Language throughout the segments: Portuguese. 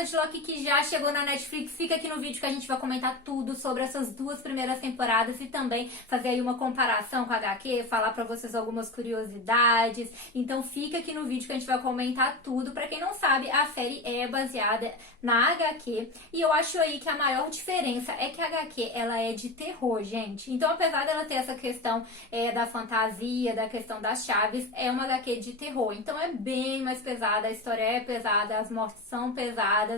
temporada de Loki que já chegou na Netflix. Fica aqui no vídeo que a gente vai comentar tudo sobre essas duas primeiras temporadas e também fazer aí uma comparação com a HQ, falar pra vocês algumas curiosidades. Então fica aqui no vídeo que a gente vai comentar tudo. Pra quem não sabe, a série é baseada na HQ e eu acho aí que a maior diferença é que a HQ ela é de terror, gente. Então apesar dela ter essa questão da fantasia, da questão das chaves, é uma HQ de terror. Então é bem mais pesada, a história é pesada, as mortes são pesadas.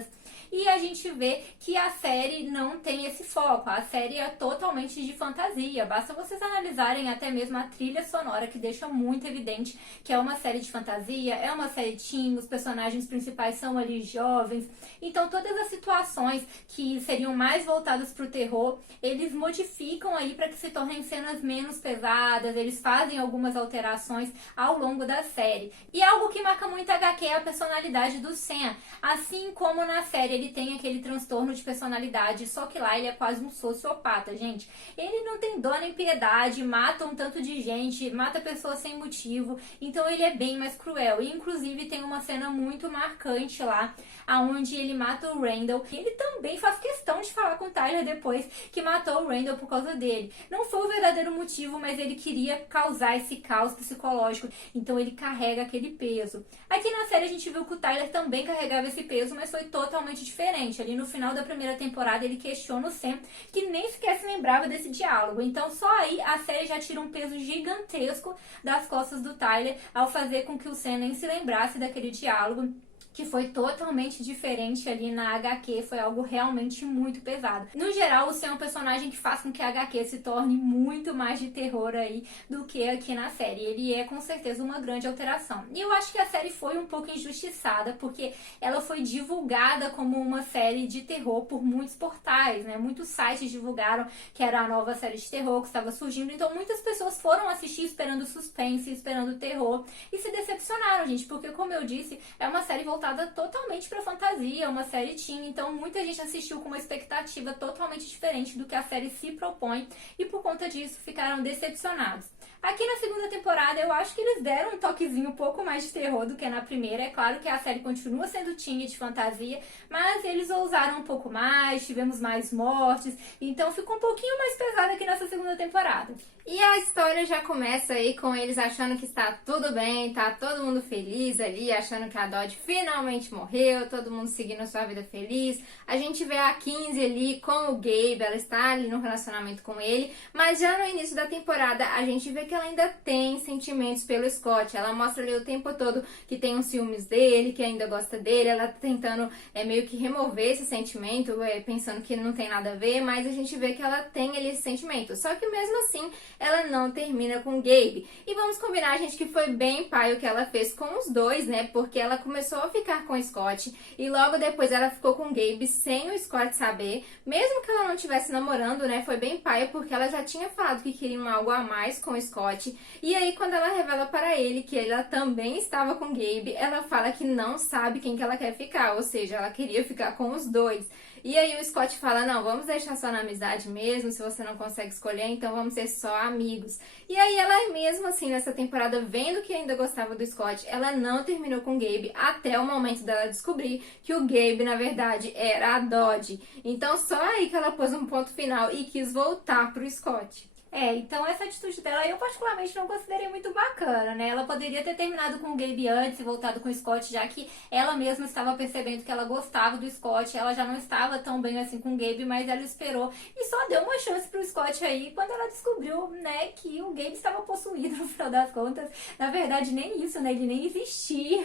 E a gente vê que a série não tem esse foco. A série é totalmente de fantasia. Basta vocês analisarem até mesmo a trilha sonora, que deixa muito evidente que é uma série de fantasia, é uma série teen, os personagens principais são ali jovens. Então todas as situações que seriam mais voltadas para o terror, eles modificam aí para que se tornem cenas menos pesadas, eles fazem algumas alterações ao longo da série. E algo que marca muito a HQ é a personalidade do Sam. Assim como na série ele tem aquele transtorno de personalidade, só que lá ele é quase um sociopata, gente. Ele não tem dó nem piedade, mata um tanto de gente, mata pessoas sem motivo, então ele é bem mais cruel. E inclusive tem uma cena muito marcante lá, aonde ele mata o Randall. Ele também faz questão de falar com o Tyler depois que matou o Randall por causa dele. Não foi o verdadeiro motivo, mas ele queria causar esse caos psicológico, então ele carrega aquele peso. Aqui na série a gente viu que o Tyler também carregava esse peso, mas foi totalmente diferente. Ali no final da primeira temporada ele questiona o Sam, que nem sequer se lembrava desse diálogo. Então só aí a série já tira um peso gigantesco das costas do Tyler ao fazer com que o Sam nem se lembrasse daquele diálogo, que foi totalmente diferente ali na HQ, foi algo realmente muito pesado. No geral, o Sam é um personagem que faz com que a HQ se torne muito mais de terror aí do que aqui na série. Ele é com certeza uma grande alteração. E eu acho que a série foi um pouco injustiçada, porque ela foi divulgada como uma série de terror por muitos portais, né? Muitos sites divulgaram que era a nova série de terror que estava surgindo, então muitas pessoas foram assistir esperando suspense, esperando terror, e se decepcionaram, gente, porque como eu disse, é uma série voltada totalmente para fantasia, uma série teen, então muita gente assistiu com uma expectativa totalmente diferente do que a série se propõe e por conta disso ficaram decepcionados. Aqui na segunda temporada eu acho que eles deram um toquezinho um pouco mais de terror do que na primeira. É claro que a série continua sendo teen e de fantasia, mas eles ousaram um pouco mais, tivemos mais mortes, então ficou um pouquinho mais pesado aqui nessa segunda temporada. E a história já começa aí com eles achando que está tudo bem, tá todo mundo feliz ali, achando que a Dodge finalmente morreu, todo mundo seguindo sua vida feliz. A gente vê a Kinsey ali com o Gabe, ela está ali no relacionamento com ele, mas já no início da temporada a gente vê que ela ainda tem sentimentos pelo Scott. Ela mostra ali o tempo todo que tem uns ciúmes dele, que ainda gosta dele, ela tá tentando meio que remover esse sentimento, pensando que não tem nada a ver, mas a gente vê que ela tem ali esse sentimento. Só que mesmo assim, ela não termina com o Gabe. E vamos combinar, gente, que foi bem pai o que ela fez com os dois, né? Porque ela começou a ficar com o Scott e logo depois ela ficou com o Gabe sem o Scott saber. Mesmo que ela não estivesse namorando, né? Foi bem pai porque ela já tinha falado que queria algo a mais com o Scott. E aí quando ela revela para ele que ela também estava com o Gabe, ela fala que não sabe quem que ela quer ficar. Ou seja, ela queria ficar com os dois. E aí o Scott fala, não, vamos deixar só na amizade mesmo, se você não consegue escolher, então vamos ser só amigos. E aí ela mesmo assim, nessa temporada, vendo que ainda gostava do Scott, ela não terminou com o Gabe até o momento dela descobrir que o Gabe, na verdade, era a Dodge. Então só aí que ela pôs um ponto final e quis voltar pro Scott. Então essa atitude dela eu particularmente não considerei muito bacana, né? Ela poderia ter terminado com o Gabe antes e voltado com o Scott, já que ela mesma estava percebendo que ela gostava do Scott, ela já não estava tão bem assim com o Gabe, mas ela esperou e só deu uma chance pro Scott aí quando ela descobriu, né, que o Gabe estava possuído no final das contas. Na verdade, nem isso, né? Ele nem existia.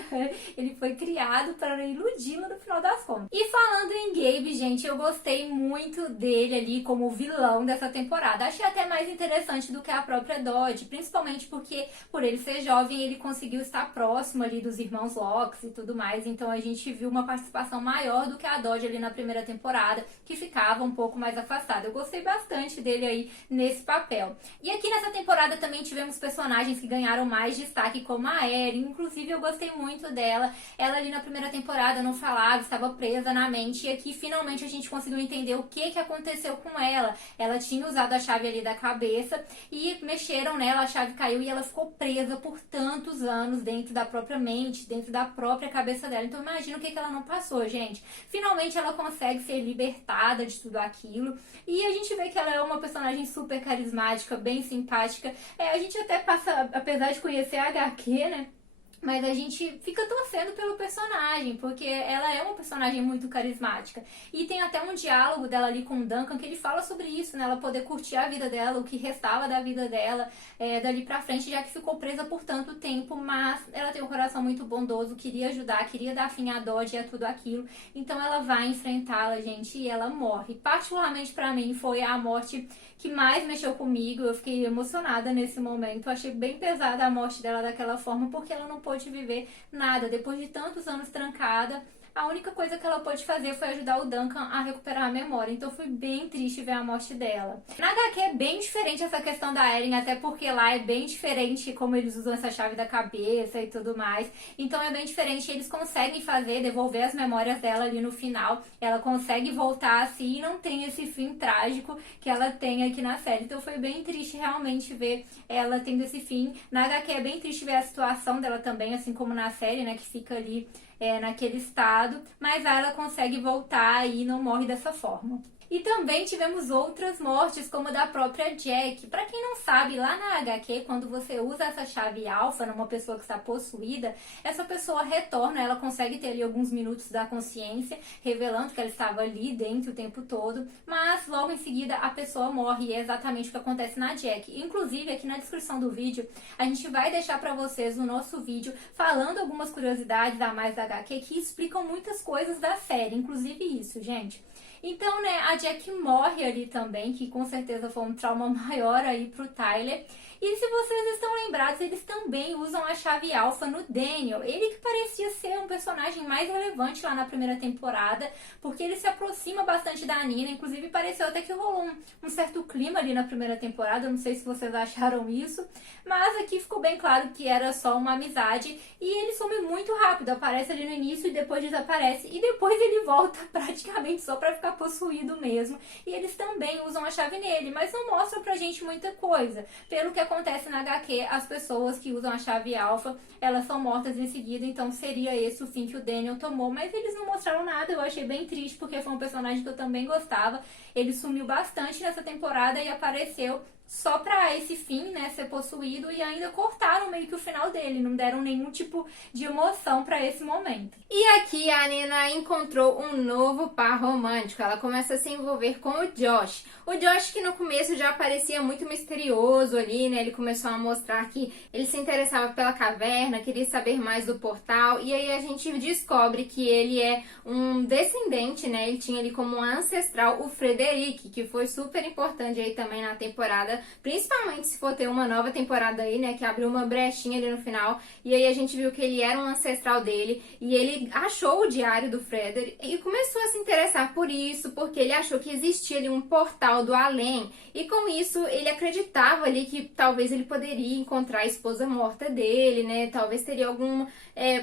Ele foi criado para iludi-la no final das contas. E falando em Gabe, gente, eu gostei muito dele ali como vilão dessa temporada. Achei até mais interessante do que a própria Dodge, principalmente porque por ele ser jovem, ele conseguiu estar próximo ali dos irmãos Locke e tudo mais, então a gente viu uma participação maior do que a Dodge ali na primeira temporada, que ficava um pouco mais afastada. Eu gostei bastante dele aí nesse papel. E aqui nessa temporada também tivemos personagens que ganharam mais destaque, como a Erin, inclusive eu gostei muito dela. Ela ali na primeira temporada não falava, estava presa na mente, e aqui finalmente a gente conseguiu entender o que aconteceu com ela. Ela tinha usado a chave ali da cabeça cabeça e mexeram nela, a chave caiu e ela ficou presa por tantos anos dentro da própria mente, dentro da própria cabeça dela. Então imagina o que ela não passou, gente. Finalmente ela consegue ser libertada de tudo aquilo e a gente vê que ela é uma personagem super carismática, bem simpática. A gente até passa, apesar de conhecer a HQ, né? Mas a gente fica torcendo pelo personagem, porque ela é uma personagem muito carismática. E tem até um diálogo dela ali com o Duncan que ele fala sobre isso, né? Ela poder curtir a vida dela, o que restava da vida dela dali pra frente, já que ficou presa por tanto tempo. Mas ela tem um coração muito bondoso, queria ajudar, queria dar fim à Dodge e a tudo aquilo. Então ela vai enfrentá-la, gente, e ela morre. Particularmente pra mim foi a morte que mais mexeu comigo. Eu fiquei emocionada nesse momento. Eu achei bem pesada a morte dela daquela forma, porque ela não pôde viver nada. Depois de tantos anos trancada, a única coisa que ela pôde fazer foi ajudar o Duncan a recuperar a memória. Então foi bem triste ver a morte dela. Na HQ é bem diferente essa questão da Eren, até porque lá é bem diferente como eles usam essa chave da cabeça e tudo mais. Então é bem diferente. Eles conseguem devolver as memórias dela ali no final. Ela consegue voltar assim e não tem esse fim trágico que ela tem aqui na série. Então foi bem triste realmente ver ela tendo esse fim. Na HQ é bem triste ver a situação dela também, assim como na série, né, que fica ali naquele estado, mas ela consegue voltar e não morre dessa forma. E também tivemos outras mortes, como a da própria Jack. Pra quem não sabe, lá na HQ, quando você usa essa chave alfa numa pessoa que está possuída, essa pessoa retorna, ela consegue ter ali alguns minutos da consciência, revelando que ela estava ali dentro o tempo todo, mas logo em seguida a pessoa morre, e é exatamente o que acontece na Jack. Inclusive, aqui na descrição do vídeo, a gente vai deixar pra vocês o nosso vídeo falando algumas curiosidades a mais da HQ que explicam muitas coisas da série, inclusive isso, gente. Então, né, a Jack morre ali também, que com certeza foi um trauma maior aí pro Tyler. E se vocês estão lembrados, eles também usam a chave alfa no Daniel. Ele que parecia ser um personagem mais relevante lá na primeira temporada, porque ele se aproxima bastante da Nina. Inclusive, pareceu até que rolou um certo clima ali na primeira temporada. Eu não sei se vocês acharam isso, mas aqui ficou bem claro que era só uma amizade. E ele some muito rápido, aparece ali no início e depois desaparece. E depois ele volta praticamente só pra ficar possuído mesmo. E eles também usam a chave nele, mas não mostra pra gente muita coisa. Pelo que acontece na HQ, as pessoas que usam a chave alfa, elas são mortas em seguida, então seria esse o fim que o Daniel tomou, mas eles não mostraram nada. Eu achei bem triste, porque foi um personagem que eu também gostava. Ele sumiu bastante nessa temporada e apareceu só pra esse fim, né, ser possuído, e ainda cortaram meio que o final dele, não deram nenhum tipo de emoção pra esse momento. E aqui a Nina encontrou um novo par romântico. Ela começa a se envolver com o Josh. O Josh, que no começo já parecia muito misterioso ali, né? Ele começou a mostrar que ele se interessava pela caverna, queria saber mais do portal. E aí a gente descobre que ele é um descendente, né? Ele tinha ali como ancestral o Frederic, que foi super importante aí também na temporada. Principalmente se for ter uma nova temporada aí, né? Que abriu uma brechinha ali no final. E aí a gente viu que ele era um ancestral dele. E ele achou o diário do Frederic e começou a se interessar por isso, porque ele achou que existia ali um portal do além. E com isso ele acreditava ali que talvez ele poderia encontrar a esposa morta dele, né? Talvez teria alguma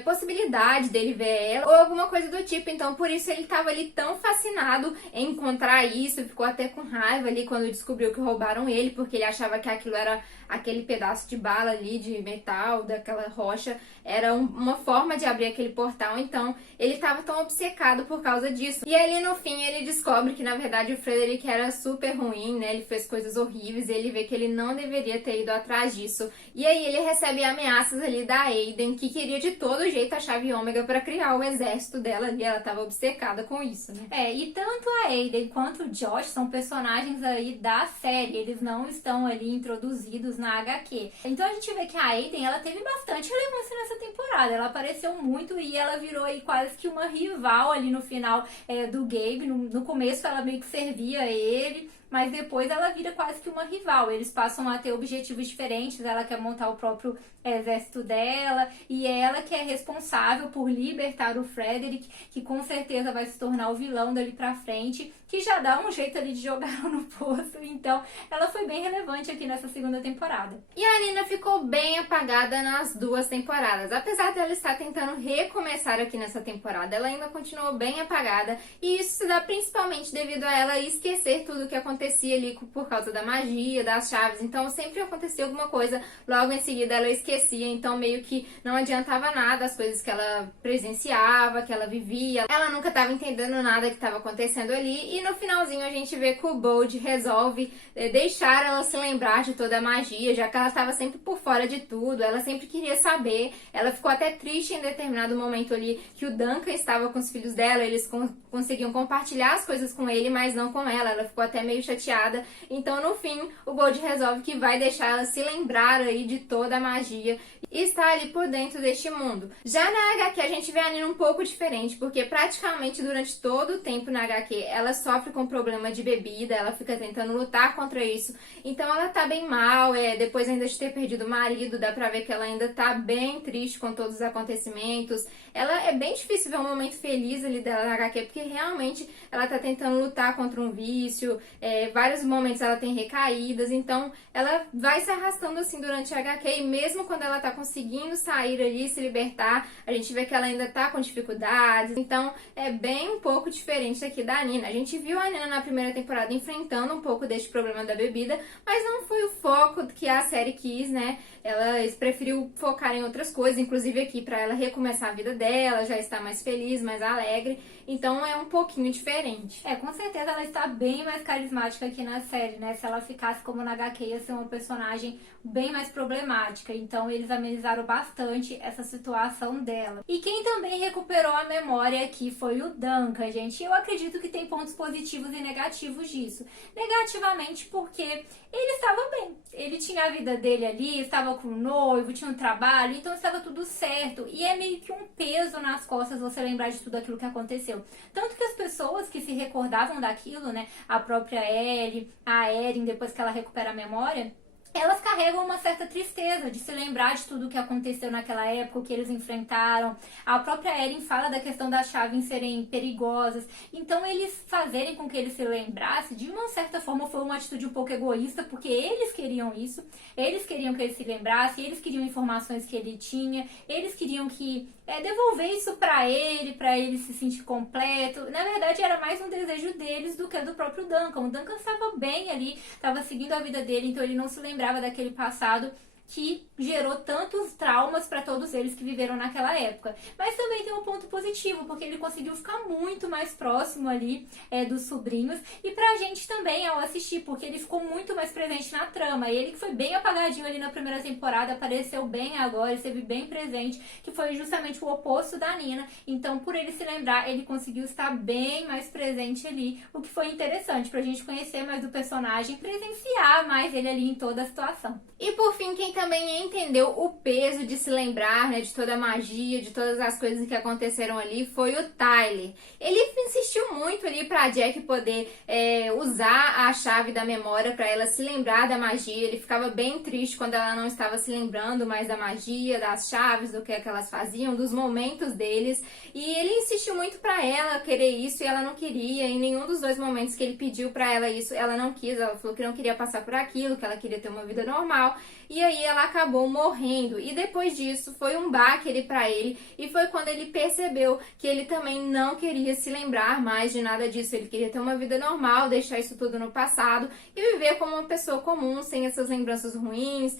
possibilidade dele ver ela, ou alguma coisa do tipo. Então por isso ele estava ali tão fascinado em encontrar isso. Ficou até com raiva ali quando descobriu que roubaram ele, porque ele achava que aquilo era aquele pedaço de bala ali, de metal, daquela rocha, era uma forma de abrir aquele portal. Então ele estava tão obcecado por causa disso. E ali no fim ele descobre que na verdade o Frederic era super ruim, né? Ele fez coisas horríveis, ele vê que ele não deveria ter ido atrás disso. E aí ele recebe ameaças ali da Aiden, que queria de todo jeito a chave ômega para criar o exército dela ali. Ela estava obcecada com isso, né? E tanto a Aiden quanto o Josh são personagens aí da série, eles não estão ali introduzidos na HQ. Então a gente vê que a Aiden, ela teve bastante relevância nessa temporada, ela apareceu muito e ela virou aí quase que uma rival ali no final do Gabe. No começo ela meio que servia ele, mas depois ela vira quase que uma rival. Eles passam a ter objetivos diferentes. Ela quer montar o próprio exército dela, e ela que é responsável por libertar o Frederic, que com certeza vai se tornar o vilão dali pra frente, que já dá um jeito ali de jogar no poço. Então ela foi bem relevante aqui nessa segunda temporada. E a Nina ficou bem apagada nas duas temporadas. Apesar dela estar tentando recomeçar aqui nessa temporada, ela ainda continuou bem apagada, e isso se dá principalmente devido a ela esquecer tudo o que aconteceu acontecia ali por causa da magia, das chaves, então sempre acontecia alguma coisa, logo em seguida ela esquecia, então meio que não adiantava nada as coisas que ela presenciava, que ela vivia, ela nunca estava entendendo nada que estava acontecendo ali, e no finalzinho a gente vê que o Bold resolve deixar ela se lembrar de toda a magia, já que ela estava sempre por fora de tudo, ela sempre queria saber, ela ficou até triste em determinado momento ali que o Duncan estava com os filhos dela, eles conseguiam compartilhar as coisas com ele, mas não com ela ficou até meio chateada, então no fim o Bold resolve que vai deixar ela se lembrar aí de toda a magia e estar ali por dentro deste mundo. Já na HQ a gente vê a Nina um pouco diferente, porque praticamente durante todo o tempo na HQ ela sofre com problema de bebida, ela fica tentando lutar contra isso, então ela tá bem mal, depois ainda de ter perdido o marido, dá pra ver que ela ainda tá bem triste com todos os acontecimentos, ela é bem difícil ver um momento feliz ali dela na HQ, porque realmente ela tá tentando lutar contra um vício, vários momentos ela tem recaídas, então ela vai se arrastando assim durante a HQ, e mesmo quando ela tá conseguindo sair ali, se libertar, a gente vê que ela ainda tá com dificuldades, então é bem um pouco diferente aqui da Nina. A gente viu a Nina na primeira temporada enfrentando um pouco deste problema da bebida, mas não foi o foco que a série quis, né? Ela preferiu focar em outras coisas, inclusive aqui para ela recomeçar a vida dela, já está mais feliz, mais alegre, então é um pouquinho diferente. Com certeza ela está bem mais carismática aqui na série, né? Se ela ficasse como na HQ, ia ser uma personagem bem mais problemática, então eles amenizaram bastante essa situação dela. E quem também recuperou a memória aqui foi o Duncan, gente. Eu acredito que tem pontos positivos e negativos disso. Negativamente porque ele estava bem, ele tinha a vida dele ali, estava com o noivo, tinha um trabalho, então estava tudo certo. E é meio que um peso nas costas você lembrar de tudo aquilo que aconteceu. Tanto que as pessoas que se recordavam daquilo, né, a própria Ellie, a Erin, depois que ela recupera a memória, elas carregam uma certa tristeza de se lembrar de tudo o que aconteceu naquela época, o que eles enfrentaram. A própria Erin fala da questão das chaves serem perigosas. Então, eles fazerem com que ele se lembrasse, de uma certa forma, foi uma atitude um pouco egoísta, porque eles queriam isso. Eles queriam que ele se lembrasse, eles queriam informações que ele tinha, eles queriam que devolver isso pra ele se sentir completo. Na verdade, era mais um desejo deles do que do próprio Duncan. O Duncan estava bem ali, estava seguindo a vida dele, então ele não se lembrava daquele passado que gerou tantos traumas para todos eles que viveram naquela época. Mas também tem um ponto positivo, porque ele conseguiu ficar muito mais próximo ali dos sobrinhos, e pra gente também ao assistir, porque ele ficou muito mais presente na trama. Ele que foi bem apagadinho ali na primeira temporada, apareceu bem agora, esteve bem presente, que foi justamente o oposto da Nina. Então, por ele se lembrar, ele conseguiu estar bem mais presente ali, o que foi interessante pra gente conhecer mais do personagem, presenciar mais ele ali em toda a situação. E por fim, quem também entendeu o peso de se lembrar, né, de toda a magia, de todas as coisas que aconteceram ali, foi o Tyler. Ele insistiu muito ali pra Jack poder usar a chave da memória pra ela se lembrar da magia. Ele ficava bem triste quando ela não estava se lembrando mais da magia, das chaves, do que elas faziam, dos momentos deles. E ele insistiu muito pra ela querer isso e ela não queria. Em nenhum dos dois momentos que ele pediu pra ela isso, ela não quis. Ela falou que não queria passar por aquilo, que ela queria ter uma vida normal. E aí ela acabou morrendo, e depois disso foi um baque ali pra ele, e foi quando ele percebeu que ele também não queria se lembrar mais de nada disso. Ele queria ter uma vida normal, deixar isso tudo no passado e viver como uma pessoa comum, sem essas lembranças ruins,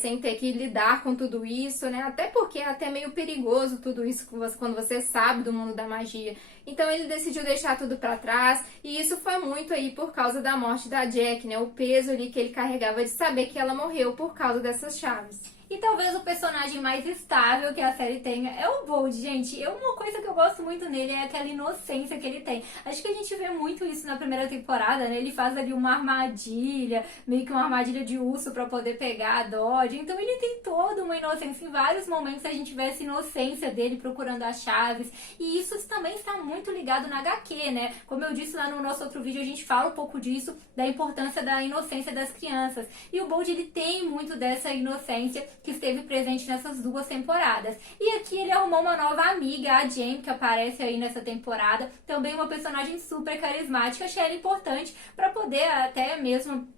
sem ter que lidar com tudo isso, né? Até porque é até meio perigoso tudo isso quando você sabe do mundo da magia. Então ele decidiu deixar tudo pra trás, e isso foi muito aí por causa da morte da Jack, né? O peso ali que ele carregava de saber que ela morreu por causa dessas chaves. E talvez o personagem mais estável que a série tenha é o Bold, gente. Uma coisa que eu gosto muito nele é aquela inocência que ele tem. Acho que a gente vê muito isso na primeira temporada, né? Ele faz ali uma armadilha, meio que uma armadilha de urso pra poder pegar a Dodge. Então ele tem toda uma inocência. Em vários momentos a gente vê essa inocência dele procurando as chaves. E isso também está muito ligado na HQ, né? Como eu disse lá no nosso outro vídeo, a gente fala um pouco disso, da importância da inocência das crianças. E o Bold, ele tem muito dessa inocência que esteve presente nessas duas temporadas. E aqui ele arrumou uma nova amiga, a Jane, que aparece aí nessa temporada. Também uma personagem super carismática. Achei ela importante para poder até mesmo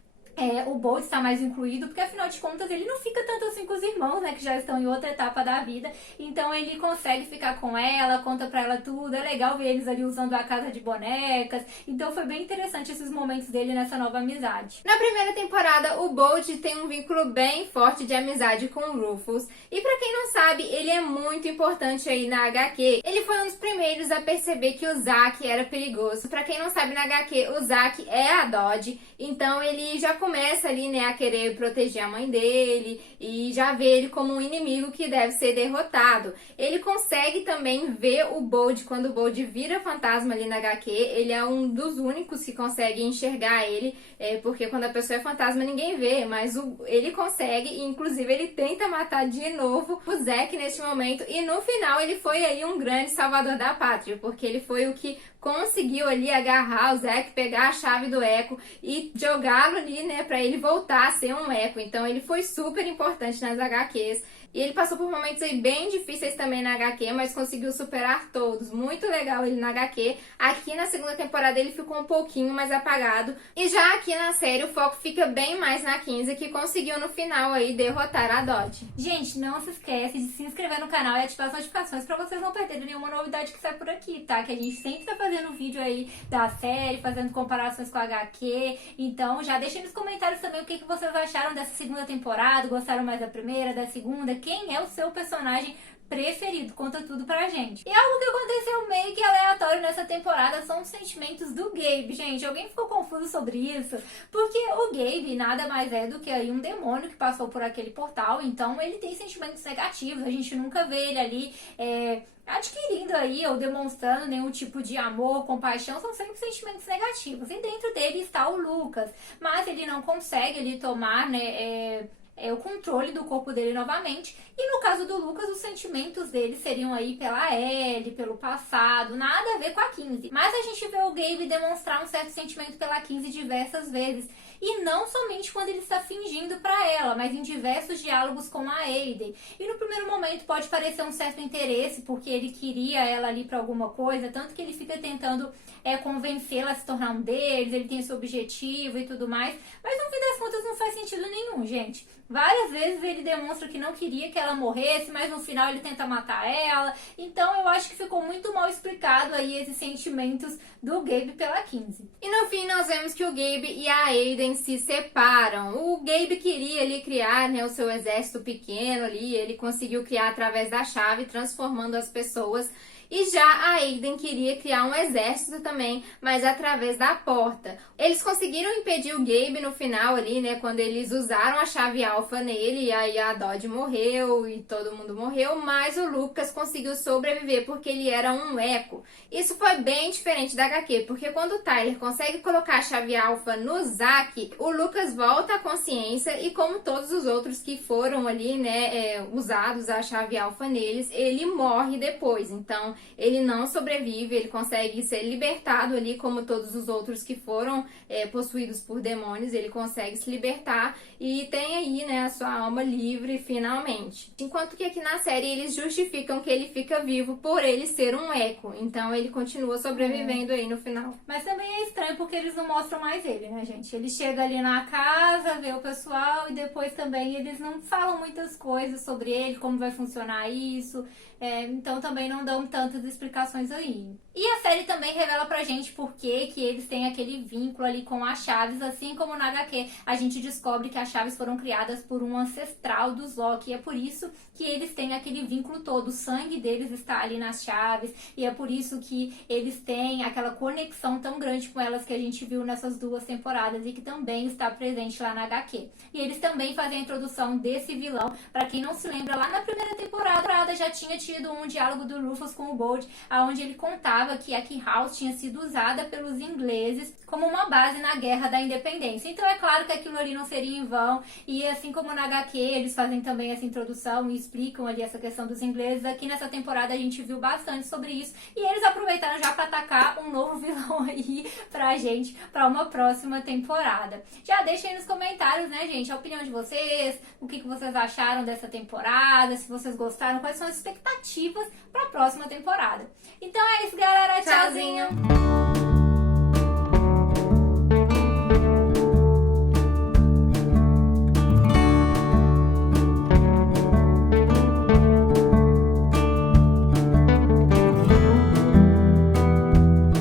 o Bolt está mais incluído, porque afinal de contas ele não fica tanto assim com os irmãos, né, que já estão em outra etapa da vida, então ele consegue ficar com ela, conta pra ela tudo, é legal ver eles ali usando a casa de bonecas, então foi bem interessante esses momentos dele nessa nova amizade. Na primeira temporada, o Bolt tem um vínculo bem forte de amizade com o Rufus, e pra quem não sabe, ele é muito importante aí na HQ. Ele foi um dos primeiros a perceber que o Zack era perigoso. Pra quem não sabe, na HQ, o Zack é a Dodge, então ele já começa ali, né, a querer proteger a mãe dele e já vê ele como um inimigo que deve ser derrotado. Ele consegue também ver o Bold quando o Bold vira fantasma ali na HQ. Ele é um dos únicos que consegue enxergar ele, porque quando a pessoa é fantasma ninguém vê, mas ele consegue, e inclusive ele tenta matar de novo o Zack neste momento, e no final ele foi aí um grande salvador da pátria, porque ele foi o que conseguiu ali agarrar o Zack, pegar a chave do Echo e jogá-lo ali, né, pra ele voltar a ser um Echo. Então ele foi super importante nas HQs. E ele passou por momentos aí bem difíceis também na HQ, mas conseguiu superar todos. Muito legal ele na HQ. Aqui na segunda temporada ele ficou um pouquinho mais apagado. E já aqui na série o foco fica bem mais na 15, que conseguiu no final aí derrotar a Dodge. Gente, não se esquece de se inscrever no canal e ativar as notificações pra vocês não perderem nenhuma novidade que sai por aqui, tá? Que a gente sempre tá fazendo vídeo aí da série, fazendo comparações com a HQ. Então já deixem nos comentários também o que vocês acharam dessa segunda temporada. Gostaram mais da primeira, da segunda? Quem é o seu personagem preferido? Conta tudo pra gente. E algo que aconteceu meio que aleatório nessa temporada são os sentimentos do Gabe. Gente, alguém ficou confuso sobre isso? Porque o Gabe nada mais é do que aí um demônio que passou por aquele portal, então ele tem sentimentos negativos. A gente nunca vê ele ali adquirindo aí ou demonstrando nenhum tipo de amor, compaixão, são sempre sentimentos negativos. E dentro dele está o Lucas, mas ele não consegue ali tomar, né, o controle do corpo dele novamente. E no caso do Lucas, os sentimentos dele seriam aí pela Ellie, pelo passado, nada a ver com a 15. Mas a gente vê o Gabe demonstrar um certo sentimento pela 15 diversas vezes. E não somente quando ele está fingindo pra ela, mas em diversos diálogos com a Aiden. E no primeiro momento pode parecer um certo interesse, porque ele queria ela ali pra alguma coisa, tanto que ele fica tentando convencê-la a se tornar um deles, ele tem esse objetivo e tudo mais. Mas no fim das contas não faz sentido nenhum, gente. Várias vezes ele demonstra que não queria que ela morresse, mas no final ele tenta matar ela. Então eu acho que ficou muito mal explicado aí esses sentimentos do Gabe pela 15. E no fim nós vemos que o Gabe e a Aiden se separam. O Gabe queria ali criar, né, o seu exército pequeno ali, ele conseguiu criar através da chave, transformando as pessoas. E já a Aiden queria criar um exército também, mas através da porta. Eles conseguiram impedir o Gabe no final ali, né, quando eles usaram a chave alfa nele, e aí a Dodge morreu e todo mundo morreu, mas o Lucas conseguiu sobreviver porque ele era um Echo. Isso foi bem diferente da HQ, porque quando o Tyler consegue colocar a chave alfa no Zack, o Lucas volta à consciência e, como todos os outros que foram ali, né, usados a chave alfa neles, ele morre depois. Então ele não sobrevive, ele consegue ser libertado ali, como todos os outros que foram possuídos por demônios, ele consegue se libertar e tem aí, né, a sua alma livre finalmente. Enquanto que aqui na série eles justificam que ele fica vivo por ele ser um Echo, então ele continua sobrevivendo aí no final. Mas também é estranho porque eles não mostram mais ele, né, gente? Ele chega ali na casa, vê o pessoal e depois também eles não falam muitas coisas sobre ele, como vai funcionar isso. Então também não dão tantas explicações aí. E a série também revela pra gente por que eles têm aquele vínculo ali com as chaves, assim como na HQ a gente descobre que as chaves foram criadas por um ancestral dos Loki, e é por isso que eles têm aquele vínculo todo, o sangue deles está ali nas chaves, e é por isso que eles têm aquela conexão tão grande com elas que a gente viu nessas duas temporadas e que também está presente lá na HQ. E eles também fazem a introdução desse vilão, pra quem não se lembra, lá na primeira temporada já tinha tido um diálogo do Rufus com o Bold, onde ele contava que a Key House tinha sido usada pelos ingleses como uma base na Guerra da Independência. Então é claro que aquilo ali não seria em vão, e assim como na HQ eles fazem também essa introdução e explicam ali essa questão dos ingleses, aqui nessa temporada a gente viu bastante sobre isso, e eles aproveitaram já para atacar um novo vilão aí pra gente, pra uma próxima temporada. Já deixem aí nos comentários, né, gente, a opinião de vocês, o que vocês acharam dessa temporada, se vocês gostaram, quais são as expectativas para a próxima temporada. Então é isso, galera. Tchauzinho!